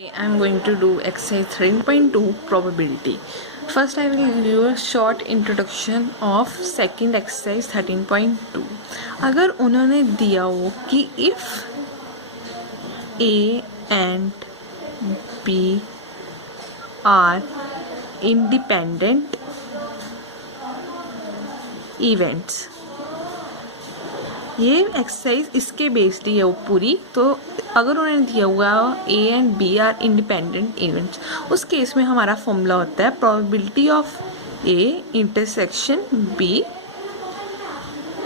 I'm going to do exercise 13.2 probability. First I will give you a short introduction of second exercise 13.2. अगर उन्होंने दिया हो कि if A and B are independent events, ये exercise इसके based ही है वो पूरी। तो अगर उन्होंने दिया हुआ A and B are independent events, उस केस में हमारा फॉर्मूला होता है probability of A intersection B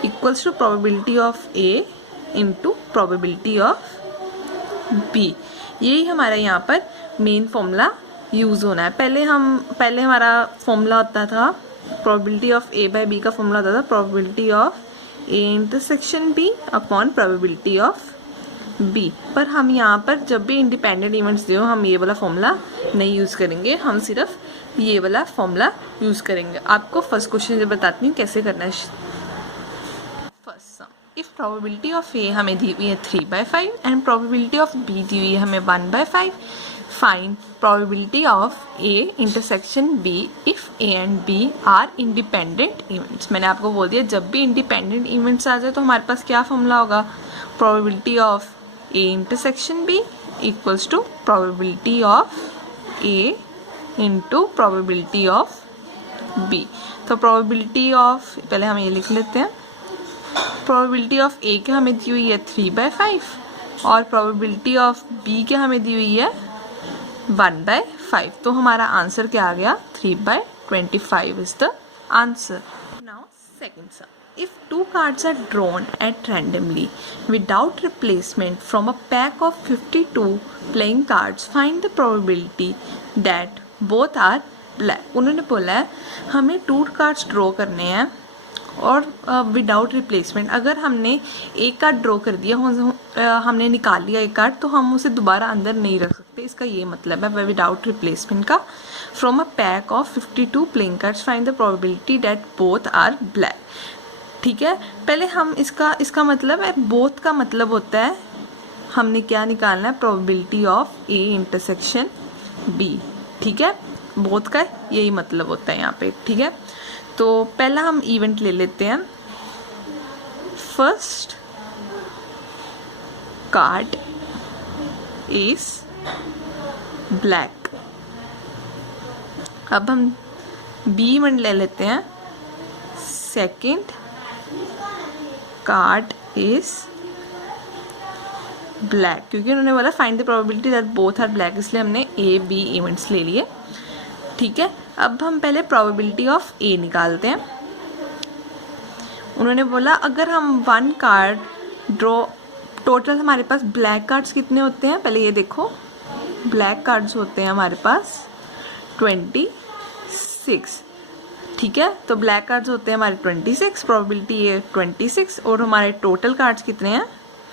equals to probability of A into probability of B. यही हमारा यहाँ पर मेन फॉर्मूला यूज़ होना है। पहले हमारा फॉर्मूला होता था probability of A by B का फॉर्मूला होता था probability of A intersection B upon probability of B. पर हम यहाँ पर जब भी इंडिपेंडेंट इवेंट्स दे हम ये वाला फॉर्मूला नहीं यूज़ करेंगे, हम सिर्फ ये वाला फॉर्मूला यूज़ करेंगे। आपको फर्स्ट क्वेश्चन से बताती हूँ कैसे करना है। First sum, if probability of A हमें दी हुई है 3/5 एंड प्रोबेबिलिटी ऑफ बी दी हुई है हमें 1/5, find probability of A intersection B if A and B are independent events. मैंने आपको बोल दिया जब भी इंडिपेंडेंट इवेंट्स आ जाए तो हमारे पास क्या फॉर्मूला होगा, probability of A intersection B equals to probability of A into probability of B. तो प्रोबेबिलिटी ऑफ, पहले हम ये लिख लेते हैं, प्रोबेबिलिटी ऑफ ए के हमें दी हुई है 3/5 और प्रोबेबिलिटी ऑफ बी के हमें दी हुई है 1/5। तो हमारा आंसर क्या आ गया, 3/25 is the answer. Now second some, if two cards are drawn at randomly without replacement from a pack of 52 playing cards, find the probability that both are black। उन्होंने बोला है हमें 2 कार्ड्स ड्रॉ करने हैं और without replacement. अगर हमने एक कार्ड ड्रॉ कर दिया, हमने निकाल लिया एक कार्ड, तो हम उसे दोबारा अंदर नहीं रख सकते। इसका ये मतलब है विदाउट रिप्लेसमेंट का। From a pack of 52 playing cards find the probability that both are black. ठीक है, पहले हम इसका मतलब है, बोथ का मतलब होता है हमने क्या निकालना है, probability of A intersection B. ठीक है, बोथ का यही मतलब होता है यहाँ पे। ठीक है, तो पहला हम इवेंट ले लेते हैं। First card is black. अब हम बी इवेंट ले लेते हैं। सेकंड कार्ड इज ब्लैक, क्योंकि उन्होंने बोला find the probability that both are black, इसलिए हमने ए बी इवेंट्स ले लिए। ठीक है, अब हम पहले प्रोबेबिलिटी ऑफ ए निकालते हैं। उन्होंने बोला अगर हम 1 कार्ड ड्रॉ, टोटल हमारे पास ब्लैक कार्ड्स कितने होते हैं, पहले ये देखो, ब्लैक कार्ड्स होते हैं हमारे पास 26। ठीक है, तो ब्लैक कार्ड्स होते हैं हमारे 26, प्रोबेबिलिटी है 26 और हमारे टोटल कार्ड्स कितने हैं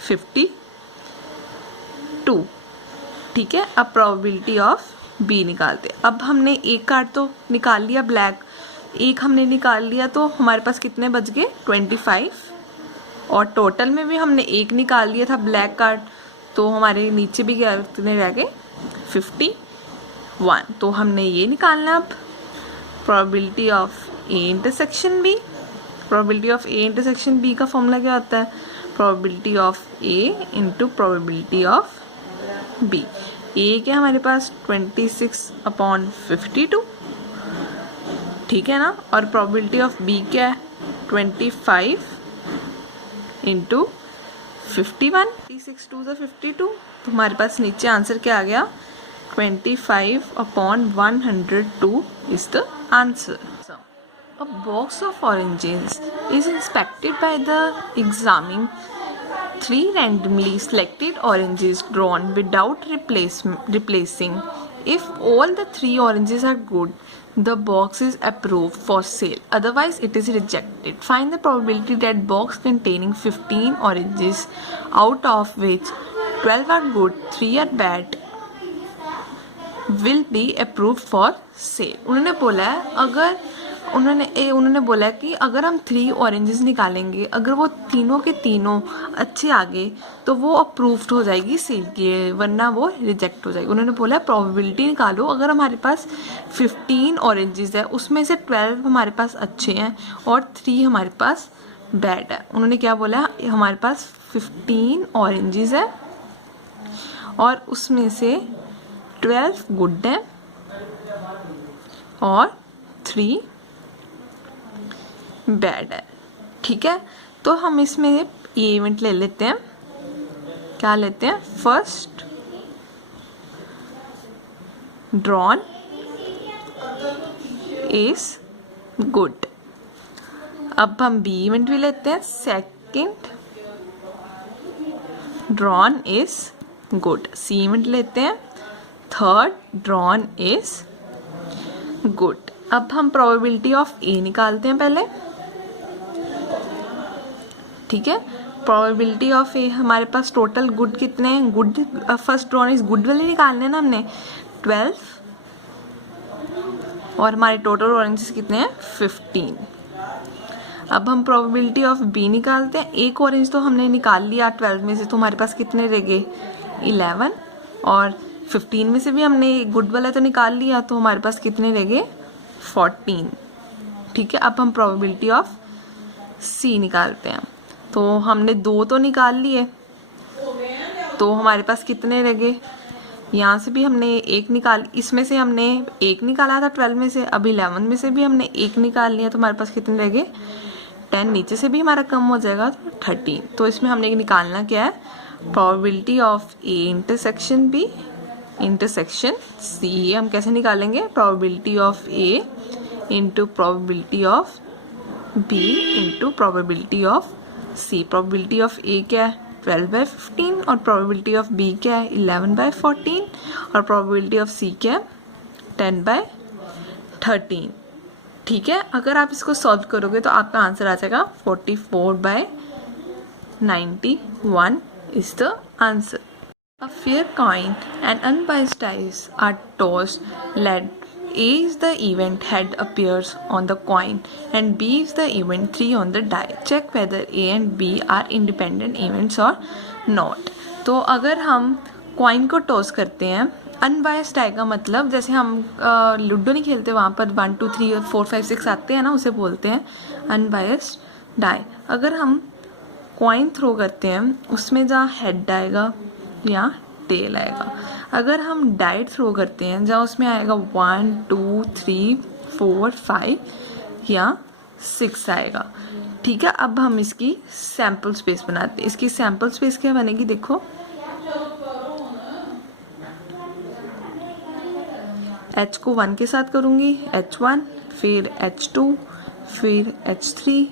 52। ठीक है, अब प्रोबेबिलिटी ऑफ बी निकालते। अब हमने एक कार्ड तो निकाल लिया ब्लैक, एक हमने निकाल लिया, तो हमारे पास कितने बच गए 25, और टोटल में भी हमने एक निकाल लिया था ब्लैक कार्ड, तो हमारे नीचे भी कितने रह गए 51। तो हमने ये निकालना अब probability of A intersection B. Probability of A intersection B का फॉर्मूला क्या होता है, probability of A into probability of B. A क्या हमारे पास 26/52। ठीक है ना, और प्रोबेबिलिटी ऑफ बी क्या है 25 इंटू 51, 36 2 52। तो हमारे पास नीचे आंसर क्या आ गया, 25/102 is the answer. A box of oranges is inspected by the examining 3 randomly selected oranges drawn without replacing. If all the 3 oranges are good, the box is approved for sale. Otherwise, it is rejected. Find the probability that box containing 15 oranges, out of which 12 are good, 3 are bad, will be approved for sale. उन्होंने बोला है अगर उन्होंने बोला कि अगर हम 3 oranges निकालेंगे, अगर वो तीनों के तीनों अच्छे आ गए तो वो अप्रूव्ड हो जाएगी सेल की, वरना वो रिजेक्ट हो जाएगी। उन्होंने बोला प्रोबेबिलिटी निकालो, अगर हमारे पास 15 ऑरेंजेस है उसमें से 12 हमारे पास अच्छे हैं और 3 हमारे पास बैड है। उन्होंने क्या बोला, हमारे पास 15 ऑरेंजेस है और उसमें से 12 गुड हैं और 3 बैड है। ठीक है, तो हम इसमें ये इवेंट ले लेते हैं, क्या लेते हैं, फर्स्ट ड्रॉन इज गुड। अब हम बी इवेंट भी लेते हैं, second drawn is good. C event लेते हैं, थर्ड ड्रॉन इज गुड। अब हम प्रोबेबिलिटी ऑफ ए निकालते हैं पहले। ठीक है, प्रोबेबिलिटी ऑफ ए, हमारे पास टोटल गुड कितने हैं, good first drawn is good वाले निकालने हैं ना हमने, 12 और हमारे टोटल ऑरेंजेस कितने हैं, 15। अब हम प्रोबेबिलिटी ऑफ बी निकालते हैं। एक ऑरेंज तो हमने निकाल लिया 12 में से, तो हमारे पास कितने रह गए, 11, और 15 में से भी हमने गुड वाला तो निकाल लिया, तो हमारे पास कितने रह गए, 14। ठीक है, अब हम प्रोबेबिलिटी ऑफ सी निकालते हैं। तो हमने 2 तो निकाल लिए, तो हमारे पास कितने रह गए, यहाँ से भी हमने 1 निकाल, इसमें से हमने 1 निकाला था 12 में से, अब 11 में से भी हमने 1 निकाल लिया, तो हमारे पास कितने रह गए, 10। नीचे से भी हमारा कम हो जाएगा तो 13। तो इसमें हमने निकालना क्या है, probability of A intersection B intersection C. हम कैसे निकालेंगे, probability of A into probability of B into probability of C. Probability of A क्या है, 12/15, और प्रोबेबिलिटी ऑफ बी क्या है, 11/14, और प्रोबेबिलिटी ऑफ सी क्या है, 10/13। ठीक है, अगर आप इसको सॉल्व करोगे तो आपका आंसर आ जाएगा 44/91 is the answer. A fair coin and unbiased dice are tossed. Let A is the event head appears on the coin and B is the event 3 on the die. Check whether A and B are independent events or not. तो अगर हम coin को toss करते हैं, unbiased die का मतलब जैसे हम लूडो नहीं खेलते, वहाँ पर 1 2 3 4 5 6 आते हैं ना, उसे बोलते हैं अनबायस्ड डाई। अगर हम कॉइन थ्रो करते हैं उसमें जहाँ हेड आएगा या टेल आएगा। अगर हम डाई थ्रो करते हैं जहाँ उसमें आएगा 1 2 3 4 5 या 6 आएगा। ठीक है, अब हम इसकी सैम्पल स्पेस बनाते हैं। इसकी सैम्पल स्पेस क्या बनेगी, देखो, H को 1 के साथ करूँगी, H1, फिर H2, फिर H3,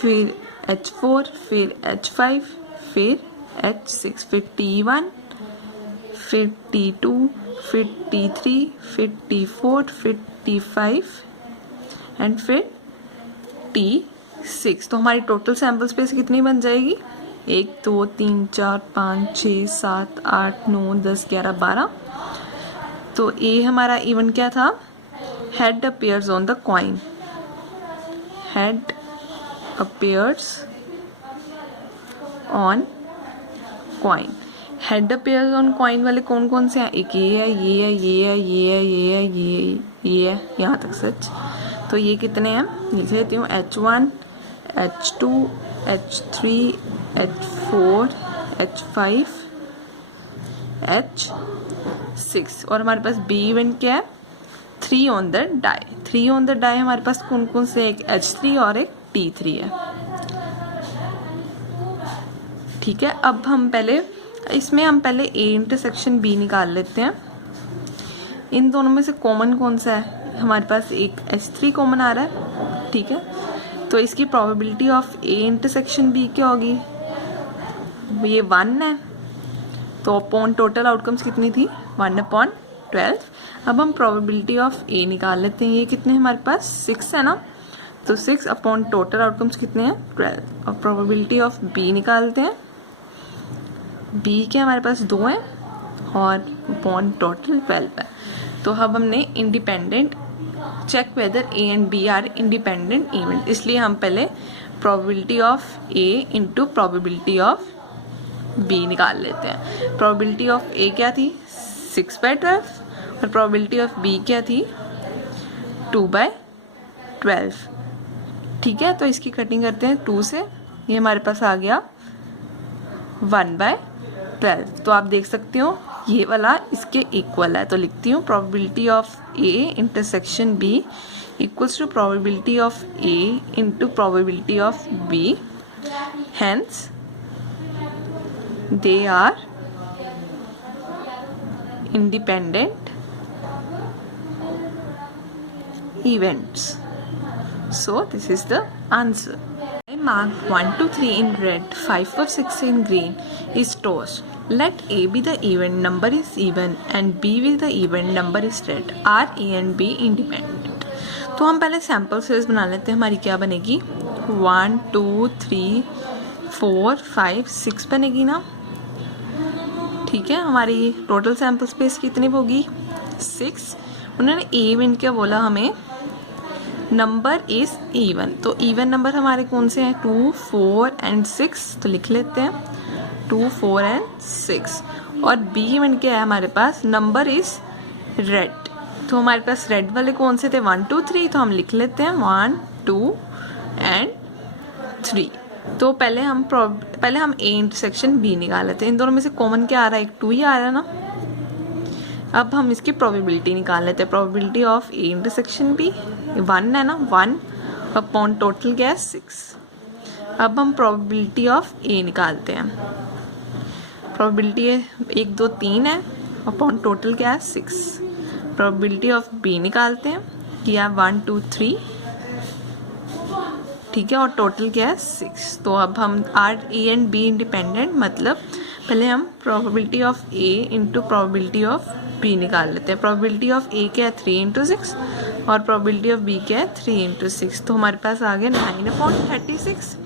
फिर H4, फिर H5, फिर H6, फिर T1, फिर T2, फिर T3, फिर T4, फिर T5 एंड फिर T6। तो हमारी टोटल सैम्पल स्पेस कितनी बन जाएगी, 1 2 3 4 5 6 7 8 9 10 11 12। तो ए हमारा इवेंट क्या था, head appears on the coin, head appears on coin. Head appears on coin वाले कौन कौन से हैं, एक ये है, ये है, ये है, ये है, ये है, ये है, यहाँ तक सच। तो ये कितने हैं, लिख लेती हूँ, H1, H2, H3, H4, H5, H6। और हमारे पास बी इवेंट क्या है, 3 on the die. 3 on the die हमारे पास कौन कौन से, एक H3 और एक T3 है। ठीक है, अब हम पहले A इंटरसेक्शन B निकाल लेते हैं। इन दोनों में से कॉमन कौन सा है, हमारे पास एक H3 कॉमन आ रहा है। ठीक है, तो इसकी probability of A intersection B क्या होगी, ये 1 है, तो अपॉन टोटल आउटकम्स कितनी थी, 1/12। अब हम प्रोबेबिलिटी ऑफ A निकाल लेते हैं, ये कितने हमारे पास 6 है ना, तो 6 अपॉन टोटल आउटकम्स कितने हैं, 12। और प्रोबेबिलिटी ऑफ B निकालते हैं, B के हमारे पास 2 हैं और अपॉन टोटल 12 है। तो अब हमने independent check whether A and B are independent event, इसलिए हम पहले probability of A into probability of B निकाल लेते हैं। प्रोबेबिलिटी ऑफ ए क्या थी 6/12 और प्रोबेबिलिटी ऑफ बी क्या थी 2/12। ठीक है, तो इसकी कटिंग करते हैं 2 से, ये हमारे पास आ गया 1/12। तो आप देख सकते हो ये वाला इसके इक्वल है, तो लिखती हूँ probability of A intersection B equals to probability of A into probability of B, hence they are independent events. So this is the answer. I marked 1, 2, 3 in red, 5 or 6 in green is toast. Let A be the event number is even and B be the event number is red. Are A and B independent? तो हम पहले sample series बना लेते हैं। हमारी क्या बनेगी 1, 2, 3, 4, 5, 6 बनेगी ना। ठीक है, हमारी टोटल सैम्पल स्पेस कितनी होगी 6। उन्होंने इवेंट क्या बोला हमें, नंबर इज इवन, तो इवन नंबर हमारे कौन से हैं 2, 4 एंड 6, तो लिख लेते हैं 2, 4 एंड 6। और बी इवेंट क्या है हमारे पास, नंबर इज रेड, तो हमारे पास रेड वाले कौन से थे 1, 2, 3, तो हम लिख लेते हैं 1, 2 एंड 3। तो पहले हम ए इंटरसेक्शन बी निकाल लेते हैं। इन दोनों में से कॉमन क्या आ रहा है, एक 2 ही आ रहा है ना। अब हम इसकी प्रोबेबिलिटी निकाल लेते हैं। Probability of A intersection B 1 है ना, 1 अपॉन टोटल क्या है 6। अब हम प्रोबेबिलिटी ऑफ ए निकालते हैं। प्रोबेबिलिटी 1, 2, 3 है अपॉन टोटल क्या है 6। प्रोबेबिलिटी ऑफ बी निकालते हैं, किया 1, 2, 3, ठीक है, और टोटल क्या है 6। तो अब हम are A and B independent, मतलब पहले हम probability of A into probability of B निकाल लेते हैं। प्रोबेबिलिटी ऑफ ए क्या है 3 × 6 और प्रोबेबिलिटी ऑफ बी क्या है 3 × 6, तो हमारे पास आ गया 9/36।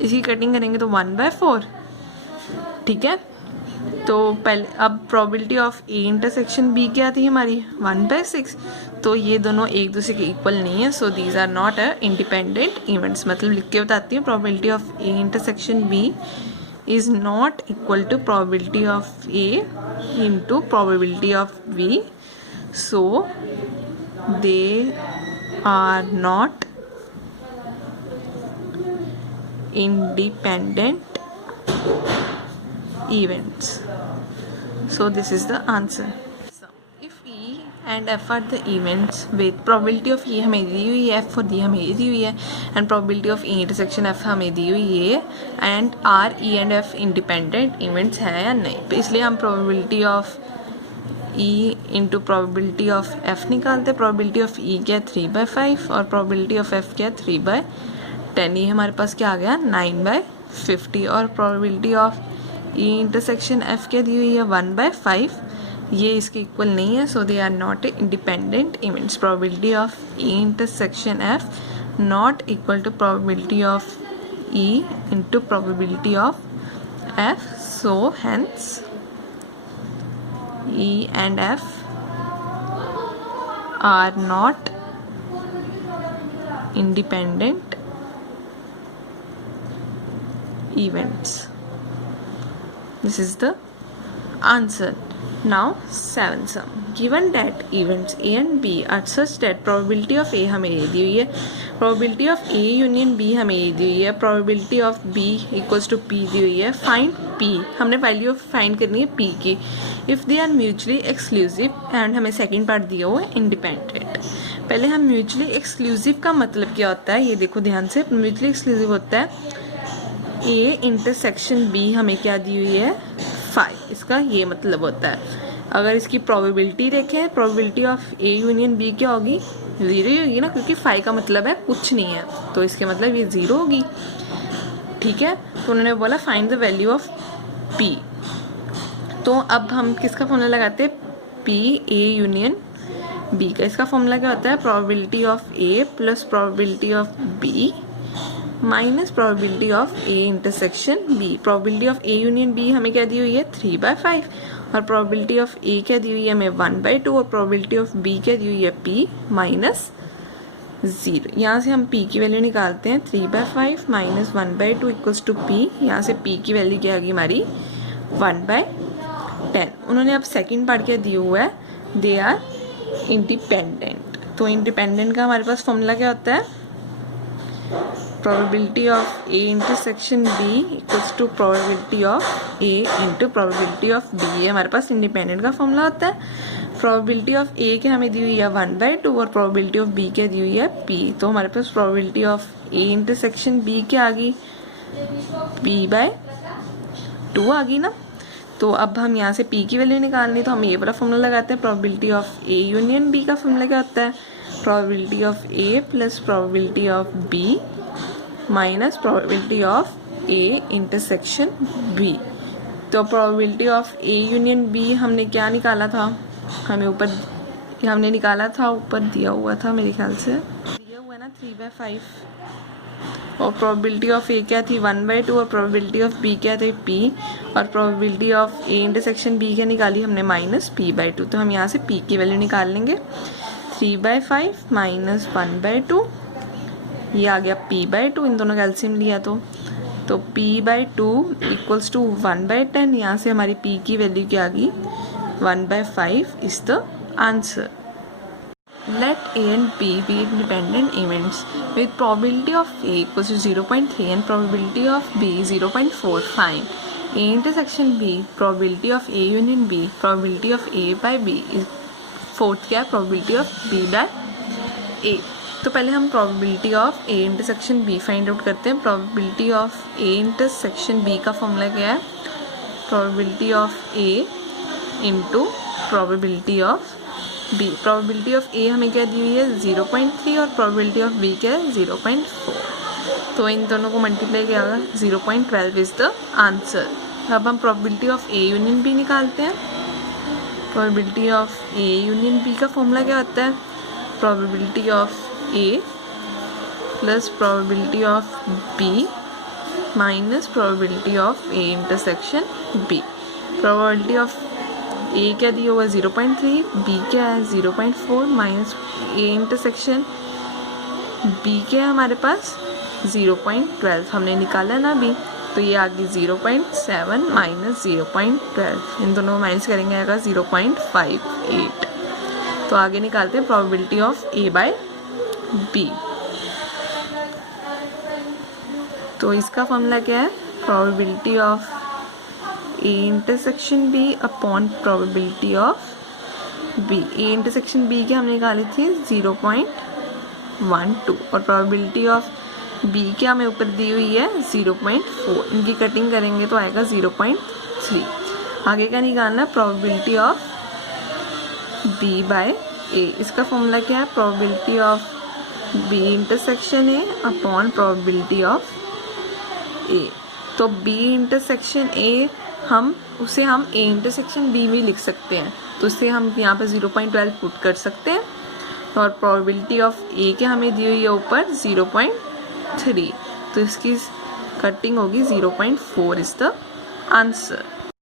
इसकी कटिंग करेंगे तो 1/4। ठीक है, तो पहले अब probability of A intersection B क्या थी हमारी 1/6, तो ये दोनों एक दूसरे के इक्वल नहीं है, so these are not a independent events. मतलब लिख के बताती हूँ, probability of A intersection B is not equal to probability of A into probability of B, so they are not independent events. So this is the answer. So if E and F are the events with probability of E हमें दी हुई है, F और D हमें दी हुई है, and probability of E intersection F हमें दी हुई है, and R E and F independent events हैं या नहीं, तो इसलिए हम probability of E into probability of F निकालते हैं। probability of E क्या 3/5 और probability of F क्या 3/10। ये हमारे पास क्या आ गया 9/50 और probability of E intersection F क्या दी हुई है 1/5, ये इसके इक्वल नहीं है, so they are not independent events. Probability of E intersection F not equal to probability of E into probability of F, so hence E and F are not independent events. This is the answer. Now 7 sum. Given that events A and B are such that probability of A हमें ये दी हुई है, probability of A union B हमें ये दी हुई है, probability of B equals to P दी हुई है, find P, हमने value of find करनी है P की, if they are mutually exclusive and हमें second part दिया हुआ है independent। पहले हम mutually exclusive का मतलब क्या होता है ये देखो ध्यान से। mutually exclusive होता है A इंटरसेक्शन B हमें क्या दी हुई है 5, इसका ये मतलब होता है। अगर इसकी प्रोबेबिलिटी देखें, probability of A union B क्या होगी 0 ही होगी ना, क्योंकि 5 का मतलब है कुछ नहीं है, तो इसके मतलब ये 0 होगी। ठीक है, तो उन्होंने बोला find the value of P। तो अब हम किसका फॉर्मूला लगाते हैं P A यूनियन B का। इसका फॉर्मूला क्या होता है probability of A plus probability of B minus probability of A intersection B। Probability of A union B हमें क्या दी हुई है 3/5 और प्रोबेबिलिटी ऑफ ए क्या दी हुई है हमें 1/2 और प्रोबेबिलिटी ऑफ बी क्या दी हुई है p -0। यहाँ से हम p की वैल्यू निकालते हैं 3/5 - 1/2 इक्वल्स टू p। यहाँ से p की वैल्यू क्या आ गई हमारी 1/10। उन्होंने अब सेकंड पार्ट क्या दिया हुआ है, दे आर इंडिपेंडेंट। तो इंडिपेंडेंट का हमारे पास फॉर्मूला क्या होता है, probability of A intersection B equals to probability of A into probability of B. ये हमारे पास इंडिपेंडेंट का फॉर्मूला होता है। प्रोबेबिलिटी ऑफ ए के हमें दी हुई है 1/2 और प्रोबेबिलिटी ऑफ बी के दी हुई है p। तो हमारे पास probability of A intersection B क्या आ गई, p/2 आ गई ना। तो अब हम यहाँ से p की वैल्यू निकालनी, तो हम ये वाला फॉर्मूला लगाते हैं। Probability of A union B का फॉर्मूला क्या होता है, probability of A plus probability of B minus probability of A intersection B. तो probability of A union B हमने क्या निकाला था, हमें ऊपर हमने निकाला था, ऊपर दिया हुआ था मेरे ख्याल से, दिया हुआ है ना 3/5। और प्रोबेबिलिटी ऑफ ए क्या थी 1/2 और प्रोबेबिलिटी ऑफ बी क्या थी p और probability of A intersection B क्या निकाली हमने -p/2। तो हम यहाँ से p की वैल्यू निकाल लेंगे 3/5 - 1/2, ये आ गया p/2, इन दोनों का एलसीएम लिया तो p/2 इक्वल्स टू 1/10। यहाँ से हमारी p की वैल्यू क्या आ गई 1/5 is the answer. Let A and B be independent events with probability of A equals to 0.3 and probability of B 0.4. Find A intersection B, probability of A union B, probability of A by B is fourth क्या है probability of B by A। तो पहले हम probability of A intersection B find out करते हैं। probability of A intersection B का formula क्या है, probability of A into probability of B। Probability of A हमें क्या दी हुई है 0.3 और प्रोबेबिलिटी ऑफ बी क्या है 0.4। तो इन दोनों को मल्टीप्लाई किया होगा 0.12 इज द आंसर। अब हम probability of A union B निकालते हैं। Probability of A union B का फॉर्मूला क्या होता है, probability of A plus probability of B minus probability of A intersection B. Probability of A क्या दिया हुआ है 0.3, बी क्या है 0.4 माइनस ए इंटरसेक्शन बी क्या है हमारे पास 0.12 हमने निकाला ना अभी। तो ये आ गई 0.7 माइनस 0.12, इन दोनों को माइनस करेंगे आएगा 0.58। तो आगे निकालते हैं probability of A by B. तो इसका फॉर्मूला क्या है, probability of A intersection B upon probability of B। A intersection B की हमने निकाली थी 0.12 और प्रोबेबिलिटी ऑफ B की हमें ऊपर दी हुई है 0.4। इनकी कटिंग करेंगे तो आएगा 0.3। आगे क्या निकालना है, probability of B by A। इसका फॉर्मूला क्या है, probability of B intersection A upon probability of A। तो B इंटरसेक्शन A हम A इंटरसेक्शन B भी लिख सकते हैं, तो उससे हम यहाँ पर 0.12 पुट कर सकते हैं। और प्रोबेबिलिटी ऑफ A के हमें दी हुई है ऊपर 0.3, तो इसकी कटिंग होगी 0.4 इज द आंसर।